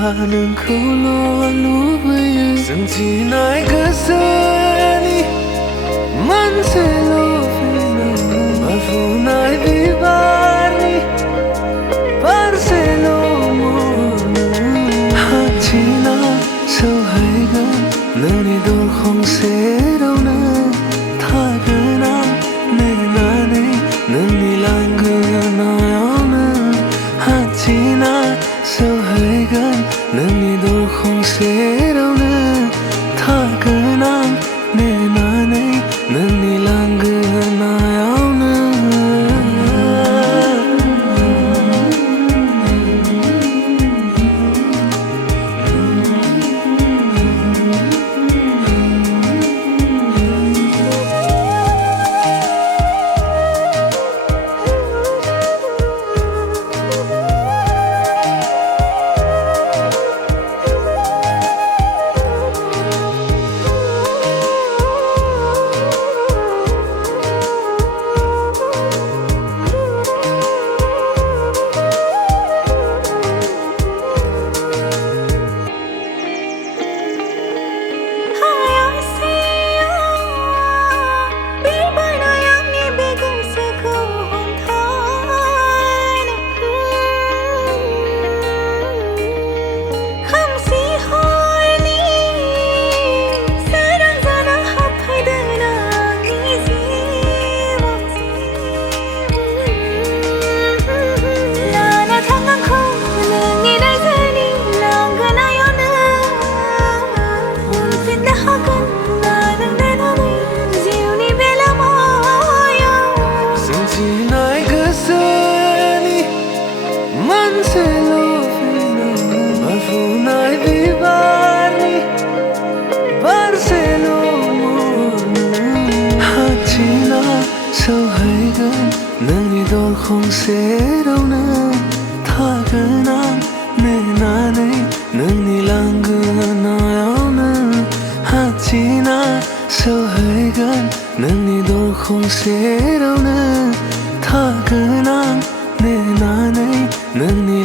नोंखौल' लुबैयो सोंथि नाय गोसोनि मोनसेल' फिननाय बारफुनाय बिबारनि बारसेल' महर हाथिना सौहैगोन नोंनि दरखं सेरावनो थागोन आं नेनानै नोंनि लांगोनायावनो हाथिना सौहैगोन नोंनि दरखं सेरावनो थागोन आं नेनानै नोंनि लांगोनायावनो सौहैगोन नोंनि दरखं सेरावनो थागोन आं नेनानै नोंनि लांगोनायावनो हाथिना सौहैगोन नोंनि दरखं सेरावनो थागोन आं नेनानै नोंनि